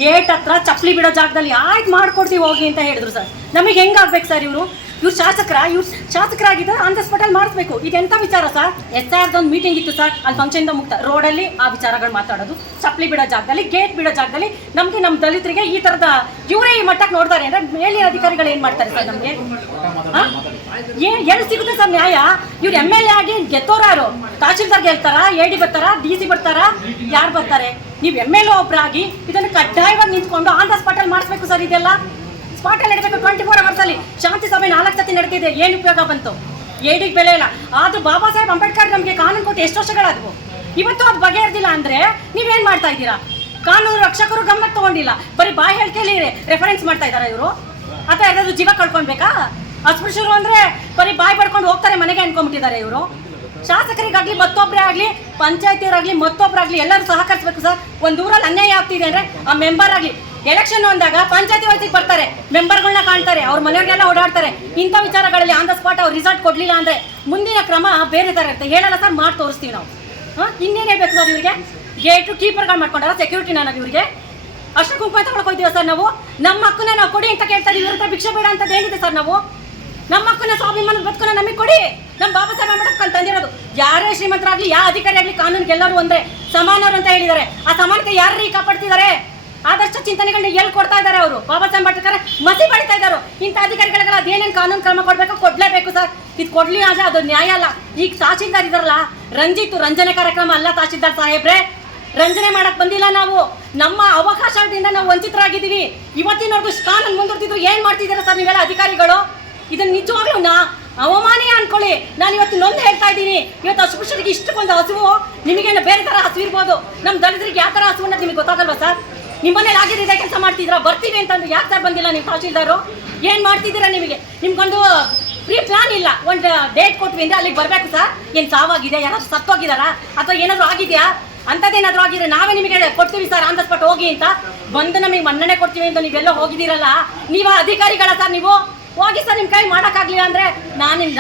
ಗೇಟ್ ಹತ್ರ ಚಪ್ಪಲಿ ಬಿಡೋ ಜಾಗದಲ್ಲಿ ಆಯ್ತು ಮಾಡ್ಕೊಡ್ತೀವಿ ಹೋಗಿ ಅಂತ ಹೇಳಿದ್ರು ಸರ್. ನಮಗೆ ಹೆಂಗಾಗ್ಬೇಕು ಸರ್? ಇವ್ರು ಶಾಸಕರಾಗಿದ್ದಾರೆ, ಆನ್ ದ ಸ್ಪಾಟಲ್ಲಿ ಮಾಡಿಸ್ಬೇಕು. ಇದೆಂಥ ವಿಚಾರ ಸರ್? SRದ ಒಂದು ಮೀಟಿಂಗ್ ಇತ್ತು ಸರ್, ಅಲ್ಲಿ ಫಂಕ್ಷನ್ದ ಮುಕ್ತ ರೋಡಲ್ಲಿ ಆ ವಿಚಾರಗಳು ಮಾತಾಡೋದು, ಚಪ್ಪಲಿ ಬಿಡೋ ಜಾಗದಲ್ಲಿ, ಗೇಟ್ ಬಿಡೋ ಜಾಗದಲ್ಲಿ ನಮಗೆ ನಮ್ಮ ದಲಿತರಿಗೆ ಈ ಥರದ ಇವರೇ ಈ ಮಟ್ಟಕ್ಕೆ ನೋಡ್ತಾರೆ ಅಂದರೆ ಮೇಲಿನ ಅಧಿಕಾರಿಗಳು ಏನು ಮಾಡ್ತಾರೆ ಸರ್? ನಮಗೆ ಎಲ್ಲಿ ಸಿಗುತ್ತೆ ಸರ್ ನ್ಯಾಯ? ಇವ್ರು MLA ಆಗಿ ಗೆದ್ದೋರು ತಹಶೀಲ್ದಾರ್ ಗೆಲ್ತಾರಾ, AD ಬರ್ತಾರಾ, DC ಬರ್ತಾರಾ, ಯಾರು ಬರ್ತಾರೆ? ನೀವು MLA ಒಬ್ಬರಾಗಿ ಇದನ್ನು ಕಡ್ಡಾಯವಾಗಿ ನಿಂತ್ಕೊಂಡು ಆನ್ ದ ಸ್ಪಾಟಲ್ಲಿ ಮಾಡಿಸ್ಬೇಕು ಸರ್. ಇದೆಲ್ಲ ಸ್ಪಾಟಲ್ಲಿ ನಡೀಬೇಕು. 24 ಅವರ್ಸಲ್ಲಿ ಶಾಂತಿ ಸಭೆ 4 ಸತಿ ನಡೆದಿದೆ, ಏನು ಉಪಯೋಗ ಬಂತು? ADಗೆ ಬೆಲೆ ಇಲ್ಲ. ಆದರೂ ಬಾಬಾ ಸಾಹೇಬ್ ಅಂಬೇಡ್ಕರ್ ನಮಗೆ ಕಾನೂನು ಕೊಟ್ಟು ಎಷ್ಟು ವರ್ಷಗಳಾದವು, ಇವತ್ತು ಅದು ಬಗೆಹರಿದಿಲ್ಲ ಅಂದರೆ ನೀವೇನು ಮಾಡ್ತಾ ಇದ್ದೀರಾ? ಕಾನೂನು ರಕ್ಷಕರು ಗಮನಕ್ಕೆ ತೊಗೊಂಡಿಲ್ಲ, ಬರೀ ಬಾಯಿ ಹೇಳಿಕೆಯಲ್ಲಿ ರೆಫರೆನ್ಸ್ ಮಾಡ್ತಾ ಇದ್ದಾರೆ ಇವರು. ಅಥವಾ ಯಾರಾದರೂ ಜೀವ ಕಳ್ಕೊಳ್ಬೇಕಾ? ಅಸ್ಪೃಶ್ಯರು ಅಂದರೆ ಬರೀ ಬಾಯಿ ಪಡ್ಕೊಂಡು ಹೋಗ್ತಾರೆ ಮನೆಗೆ ಅನ್ಕೊಂಡ್ಬಿಟ್ಟಿದ್ದಾರೆ ಇವರು. ಶಾಸಕರಿಗಾಗಲಿ ಮತ್ತೊಬ್ಬರೇ ಆಗಲಿ, ಪಂಚಾಯತಿಯರಾಗಲಿ ಮತ್ತೊಬ್ಬರಾಗಲಿ ಎಲ್ಲರೂ ಸಹಕರಿಸಬೇಕು ಸರ್. ಒಂದು ಊರಲ್ಲಿ ಅನ್ಯಾಯ ಆಗ್ತಿದೆ ಅಂದರೆ ಆ ಮೆಂಬರ್ ಆಗಲಿ, ಎಲೆಕ್ಷನ್ ಅಂದಾಗ ಪಂಚಾಯತಿ ವಯಸ್ಸಿಗೆ ಬರ್ತಾರೆ, ಮೆಂಬರ್ಗಳನ್ನ ಕಾಣ್ತಾರೆ, ಅವ್ರ ಮನೆಯವರಿಗೆಲ್ಲ ಓಡಾಡ್ತಾರೆ. ಇಂಥ ವಿಚಾರಗಳಲ್ಲಿ ಆನ್ ದ ಸ್ಪಾಟ್ ಅವ್ರು ರಿಸಲ್ಟ್ ಕೊಡಲಿಲ್ಲ ಅಂದರೆ ಮುಂದಿನ ಕ್ರಮ ಬೇರೆ ಥರ ಇರುತ್ತೆ. ಹೇಳಲ್ಲ ಸರ್, ಮಾಡಿ ತೋರಿಸ್ತೀವಿ ನಾವು. ಇನ್ನೇನು ಹೇಳ್ಬೇಕು ಸರ್? ಇವರಿಗೆ ಗೇಟು ಕೀಪರ್ಗಳು ಮಾಡ್ಕೊಂಡಾರ, ಸೆಕ್ಯೂರಿಟಿ ನಾನು ಇವರಿಗೆ ಅಷ್ಟು ಕುಂಕುಮ ತಗೊಳಕ್ ಹೋಗ್ತೀವ ಸರ್ ನಾವು? ನಮ್ಮ ಹಕ್ಕನ್ನ ನಾವು ಕೊಡಿ ಅಂತ ಕೇಳ್ತಾ ಇದೀವಿ. ಇವ್ರ ಭಿಕ್ಷೆ ಬೇಡ ಅಂತ ಏನಿದೆ ಸರ್? ನಾವು ನಮ್ಮ ಹಕ್ಕನ್ನ ಸ್ವಾಭಿಮಾನದ ಬದುಕನ್ನ ನಮಗೆ ಕೊಡಿ. ನಮ್ಮ ಬಾಬಾ ಸಾಹೇಬ್ ಅಂಬೇಡ್ಕರ್ ತಂದಿರೋದು. ಯಾರೇ ಶ್ರೀಮಂತರಾಗಲಿ, ಯಾವ ಅಧಿಕಾರಿ ಆಗಲಿ, ಕಾನೂನಿಗೆ ಎಲ್ಲರೂ ಒಂದೇ ಸಮಾನರು ಅಂತ ಹೇಳಿದ್ದಾರೆ. ಆ ಸಮಾನತೆ ಯಾರು ಕಾಪಾಡ್ತಿದ್ದಾರೆ? ಆದರ್ಶ ಚಿಂತನೆಗಳನ್ನ ಎಲ್ಲಿ ಕೊಡ್ತಾ ಇದ್ದಾರೆ ಅವರು? ಬಾಬಾ ಸಾಹೇಬ್ ಅಂಬೇಡ್ಕರ್ ಮಸಿ ಬಳಿತಾ ಇದ್ದಾರೆ. ಇಂಥ ಅಧಿಕಾರಿಗಳಿಗೆಲ್ಲ ಅದೇನೇನು ಕಾನೂನು ಕ್ರಮ ಕೊಡಬೇಕು, ಕೊಡಲೇಬೇಕು ಸರ್. ಇದು ಕೊಡ್ಲಿ ಆದರೆ ಅದು ನ್ಯಾಯ ಅಲ್ಲ. ಈಗ ತಹಶೀಲ್ದಾರ್ ಇದಾರಲ್ಲ, ರಂಜನೆ ಕಾರ್ಯಕ್ರಮ ಅಲ್ಲ ತಹಶೀಲ್ದಾರ್ ಸಾಹೇಬ್ರೆ, ರಂಜನೆ ಮಾಡಕ್ ಬಂದಿಲ್ಲ ನಾವು. ನಮ್ಮ ಅವಕಾಶದಿಂದ ನಾವು ವಂಚಿತರಾಗಿದ್ದೀವಿ. ಇವತ್ತಿನವರೆಗೂ ಕಾನೂನು ಮುಂದುವರೆದಿದ್ರು ಏನು ಮಾಡ್ತಿದ್ದೀರಾ ಸರ್ ನೀವೆಲ್ಲ ಅಧಿಕಾರಿಗಳು? ಇದನ್ನು ನಿಜವಾಗ್ಲೂ ಅವಮಾನೀಯ ಅನ್ಕೊಳ್ಳಿ. ನಾನು ಇವತ್ತು ನೊಂದು ಹೇಳ್ತಾ ಇದ್ದೀನಿ. ಇವತ್ತು ಅಸ್ಪೃಶ್ಯರಿಗೆ ಇಷ್ಟಕ್ಕೊಂದು ಹಸುವು, ನಿಮಗೇನು ಬೇರೆ ಥರ ಹಸು ಇರ್ಬೋದು, ನಮ್ಮ ದಲಿತರಿಗೆ ಯಾವ ಥರ ಹಸು ಅನ್ನೋದು ನಿಮಗೆ ಗೊತ್ತಾಗಲ್ವಾ ಸರ್? ನಿಮ್ಮ ಮನೇಲಿ ಆಗಿದ್ದ ಕೆಲಸ ಮಾಡ್ತಿದ್ದೀರಾ, ಬರ್ತೀವಿ ಅಂತಂದು ಯಾಕೆ ಸರ್ ಬಂದಿಲ್ಲ ನಿಮ್ಮ ತಹಶೀಲ್ದಾರು? ಏನು ಮಾಡ್ತಿದ್ದೀರಾ? ನಿಮ್ಗೊಂದು ಪ್ರೀ ಪ್ಲಾನ್ ಇಲ್ಲ. ಒಂದು ಡೇಟ್ ಕೊಟ್ವಿ ಅಂದರೆ ಅಲ್ಲಿಗೆ ಬರಬೇಕು ಸರ್. ಏನು ಸಾವಾಗಿದೆ, ಯಾರಾದ್ರೂ ಸತ್ತೋಗಿದಾರಾ ಅಥವಾ ಏನಾದರೂ ಆಗಿದೆಯಾ? ಅಂಥದ್ದೇನಾದರೂ ಆಗಿದ್ರೆ ನಾವೇ ನಿಮಗೆ ಕೊಡ್ತೀವಿ ಸರ್, ಆನ್ ದ ಸ್ಪಾಟ್ ಹೋಗಿ ಅಂತ ಬಂದು ನಮಗೆ ಮನ್ನಣೆ ಕೊಡ್ತೀವಿ ಅಂತ ನೀವೆಲ್ಲ ಹೋಗಿದ್ದೀರಲ್ಲ, ನೀವು ಅಧಿಕಾರಿಗಳ ಸರ್? ನೀವು ಹೋಗಿ ಸರ್, ನಿಮ್ಮ ಕೈ ಮಾಡೋಕ್ಕಾಗಲಿಲ್ಲ ಅಂದರೆ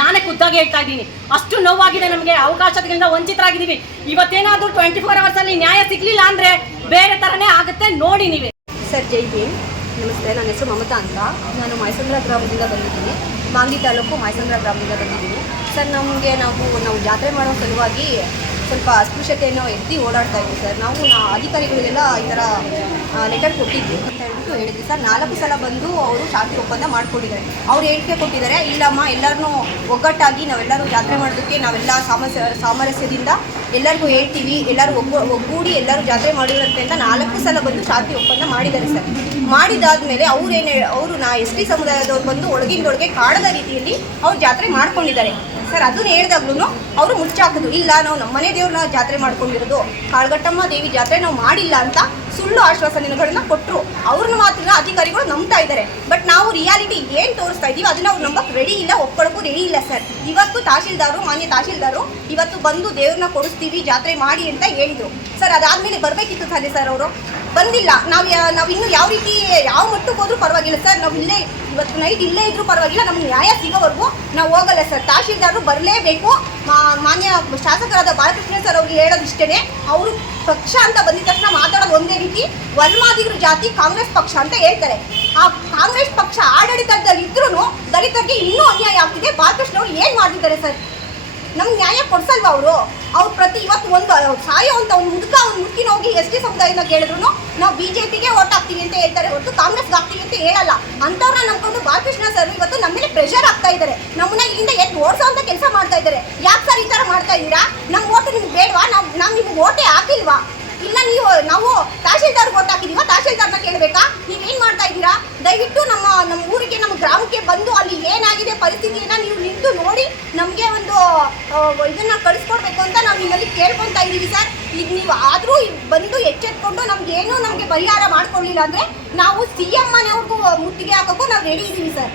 ನಾನೇ ಖುದ್ದಾಗಿ ಹೇಳ್ತಾ ಇದ್ದೀನಿ. ಅಷ್ಟು ನೋವಾಗಿದೆ ನಮಗೆ, ಅವಕಾಶಗಳಿಂದ ವಂಚಿತರಾಗಿದ್ದೀವಿ. ಇವತ್ತೇನಾದರೂ 24 ಅವರ್ಸಲ್ಲಿ ನ್ಯಾಯ ಸಿಗಲಿಲ್ಲ ಅಂದರೆ ಬೇರೆ ಥರನೇ ಆಗುತ್ತೆ ನೋಡಿ ನೀವೇ. ಸರ್ ಜೈ ಭೀಮ್, ನಮಸ್ತೆ. ನನ್ನ ಹೆಸರು ಮಮತಾ ಅಂತ. ನಾನು ಮೈಸಂದ್ರ ಗ್ರಾಮದಿಂದ ಬಂದಿದ್ದೀನಿ. ಮಾಗಡಿ ತಾಲೂಕು ಮೈಸಂದ್ರ ಗ್ರಾಮದಿಂದ ಬಂದಿದ್ದೀನಿ ಸರ್. ನಾವು ಜಾತ್ರೆ ಮಾಡೋ ಸಲುವಾಗಿ ಸ್ವಲ್ಪ ಅಸ್ಪೃಶ್ಯತೆಯನ್ನು ಎತ್ತಿ ಓಡಾಡ್ತಾ ಇದ್ವಿ ಸರ್. ನಾವು ಅಧಿಕಾರಿಗಳಿಗೆಲ್ಲ ಈ ಥರ ಲೆಟರ್ ಕೊಟ್ಟಿದ್ವಿ ಅಂತ ಹೇಳ್ಬಿಟ್ಟು ಹೇಳಿದ್ವಿ ಸರ್. 4 ಸಲ ಬಂದು ಅವರು ಶಾಂತಿ ಒಪ್ಪಂದ ಮಾಡ್ಕೊಂಡಿದ್ದಾರೆ. ಅವ್ರು ಹೇಳಿಕೆ ಕೊಟ್ಟಿದ್ದಾರೆ, ಇಲ್ಲಮ್ಮ ಎಲ್ಲರನ್ನೂ ಒಗ್ಗಟ್ಟಾಗಿ ನಾವೆಲ್ಲರೂ ಜಾತ್ರೆ ಮಾಡೋದಕ್ಕೆ ನಾವೆಲ್ಲ ಸಾಮರಸ್ಯದಿಂದ ಎಲ್ಲರಿಗೂ ಹೇಳ್ತೀವಿ, ಎಲ್ಲರೂ ಒಗ್ಗೂಡಿ ಎಲ್ಲರೂ ಜಾತ್ರೆ ಮಾಡಿರಂತೆ ಅಂತ 4 ಸಲ ಬಂದು ಶಾಂತಿ ಒಪ್ಪಂದ ಮಾಡಿದ್ದಾರೆ ಸರ್. ಮಾಡಿದಾದ್ಮೇಲೆ ಅವರು ST ಸಮುದಾಯದವ್ರು ಬಂದು ಒಳಗಿಂದೊಳಗೆ ಕಾಡದ ರೀತಿಯಲ್ಲಿ ಅವ್ರು ಜಾತ್ರೆ ಮಾಡ್ಕೊಂಡಿದ್ದಾರೆ ಸರ್. ಅದನ್ನು ಹೇಳಿದಾಗ್ಲೂ ಅವರು ಮುಚ್ಚಾಕೋದು, ಇಲ್ಲ ನಾವು ನಮ್ಮನೆ ದೇವ್ರನ್ನ ಜಾತ್ರೆ ಮಾಡ್ಕೊಂಡಿರೋದು, ಕಾಳಘಟ್ಟಮ್ಮ ದೇವಿ ಜಾತ್ರೆ ನಾವು ಮಾಡಿಲ್ಲ ಅಂತ ಸುಳ್ಳು ಆಶ್ವಾಸನೆಗಳನ್ನ ಕೊಟ್ಟರು. ಅವ್ರನ್ನ ಮಾತ್ರ ಅಧಿಕಾರಿಗಳು ನಂಬ್ತಾ ಇದ್ದಾರೆ. ಬಟ್ ನಾವು ರಿಯಾಲಿಟಿ ಏನು ತೋರಿಸ್ತಾ ಇದ್ದೀವಿ ಅದನ್ನ ಅವ್ರು ನಂಬಕ್ಕೆ ರೆಡಿ ಇಲ್ಲ, ಒಪ್ಕೊಳ್ಳೋಕ್ಕೂ ರೆಡಿ ಇಲ್ಲ ಸರ್. ಇವತ್ತು ಮಾನ್ಯ ತಹಶೀಲ್ದಾರು ಇವತ್ತು ಬಂದು ದೇವ್ರನ್ನ ಕೊಡಿಸ್ತೀವಿ ಜಾತ್ರೆ ಮಾಡಿ ಅಂತ ಹೇಳಿದರು ಸರ್. ಅದಾದಮೇಲೆ ಬರಬೇಕಿತ್ತು ತಾನೇ ಸರ್, ಅವರು ಬಂದಿಲ್ಲ. ನಾವು ಇನ್ನೂ ಯಾವ ರೀತಿ ಯಾವ ಮಟ್ಟಕ್ಕೆ ಹೋದ್ರೂ ಪರವಾಗಿಲ್ಲ ಸರ್. ನಾವು ಇವತ್ತು ನೈಟ್ ಇಲ್ಲೇ ಇದ್ರೂ ಪರವಾಗಿಲ್ಲ, ನಮ್ಗೆ ನ್ಯಾಯ ಸಿಗೋವರೆಗೂ ನಾವು ಹೋಗಲ್ಲ ಸರ್. ತಹಶೀಲ್ದಾರರು ಬರಲೇಬೇಕು. ಮಾನ್ಯ ಶಾಸಕರಾದ ಬಾಲಕೃಷ್ಣ ಸರ್ ಅವ್ರಿಗೆ ಹೇಳೋದು ಇಷ್ಟೇ, ಅವರು ಪಕ್ಷ ಅಂತ ಬಂದಿದ ತಕ್ಷಣ ಮಾತಾಡೋದು ಒಂದೇ ರೀತಿ, ವರ್ಮಾದಿಗರು ಜಾತಿ ಕಾಂಗ್ರೆಸ್ ಪಕ್ಷ ಅಂತ ಹೇಳ್ತಾರೆ. ಆ ಕಾಂಗ್ರೆಸ್ ಪಕ್ಷ ಆಡಳಿತದಲ್ಲಿ ಇದ್ರೂ ದಲಿತರಿಗೆ ಇನ್ನೂ ಅನ್ಯಾಯ ಆಗ್ತಿದೆ. ಬಾಲಕೃಷ್ಣ ಅವರು ಏನು ಮಾಡ್ತಿದ್ದಾರೆ ಸರ್? ನಮ್ಗೆ ನ್ಯಾಯ ಕೊಡ್ಸಲ್ವ ಅವರು? ಇವತ್ತು ಒಂದು ಸಾಯೋ ಅಂತ ಒಂದು ಮುದುಕಿನ ಹೋಗಿ ST ಸಮುದಾಯನ ಕೇಳಿದ್ರು ನಾವು BJPಗೆ ಓಟ್ ಹಾಕ್ತೀವಿ ಅಂತ ಹೇಳ್ತಾರೆ ಹೊರತು ಕಾಂಗ್ರೆಸ್ಗೆ ಹಾಕ್ತೀವಿ ಅಂತ ಹೇಳಲ್ಲ. ಅಂಥವ್ರನ್ನ ನಂಬ್ಕೊಂಡು ಬಾಲಕೃಷ್ಣ ಸರ್ ಇವತ್ತು ನಮ್ಮ ಮೇಲೆ ಪ್ರೆಷರ್ ಆಗ್ತಾ ಇದ್ದಾರೆ. ನಮ್ಮನ್ನ ಇಲ್ಲಿಂದ ಓಡಿಸೋ ಅಂತ ಕೆಲಸ ಮಾಡ್ತಾ ಇದ್ದಾರೆ. ಯಾಕೆ ಸರ್ ಈ ಥರ ಮಾಡ್ತಾ ಇದ್ದೀರಾ? ನಮ್ಮ ಓಟು ನಿಮ್ಗೆ ಬೇಡವಾ? ನಾವು ನಿಮ್ಗೆ ಓಟೇ ಹಾಕಿಲ್ವಾ? ಇಲ್ಲ ನಾವು ತಹಶೀಲ್ದಾರ್ಗೆ ಓಟ್ ಹಾಕಿದೀವ, ತಹಶೀಲ್ದಾರ್ನ ಕೇಳಬೇಕಾ? ನೀವೇನು ಮಾಡ್ತಾ ಇದ್ದೀರಾ? ದಯವಿಟ್ಟು ನಮ್ಮ ಊರಿಗೆ, ನಮ್ಮ ಗ್ರಾಮಕ್ಕೆ ಬಂದು ಅಲ್ಲಿ ಏನಾಗಿದೆ ಪರಿಸ್ಥಿತಿಯನ್ನು ನೀವು ನಿಂತು ನೋಡಿ ನಮಗೆ ಒಂದು ಇದನ್ನು ಕಳಿಸ್ಕೊಡ್ಬೇಕು ಅಂತ ನಾವು ನಿಮ್ಮಲ್ಲಿ ಕೇಳ್ಕೊತಾ ಇದ್ದೀವಿ ಸರ್. ಈಗ ನೀವು ಆದರೂ ಬಂದು ಎಚ್ಚೆತ್ಕೊಂಡು ನಮಗೆ ಪರಿಹಾರ ಮಾಡ್ಕೊಳ್ಳಿಲ್ಲ ಅಂದರೆ ನಾವು CM ಮನೆಯವ್ರಿಗೂ ಮುತ್ತಿಗೆ ಹಾಕೋಕ್ಕೂ ನಾವು ರೆಡಿ ಇದ್ದೀವಿ ಸರ್.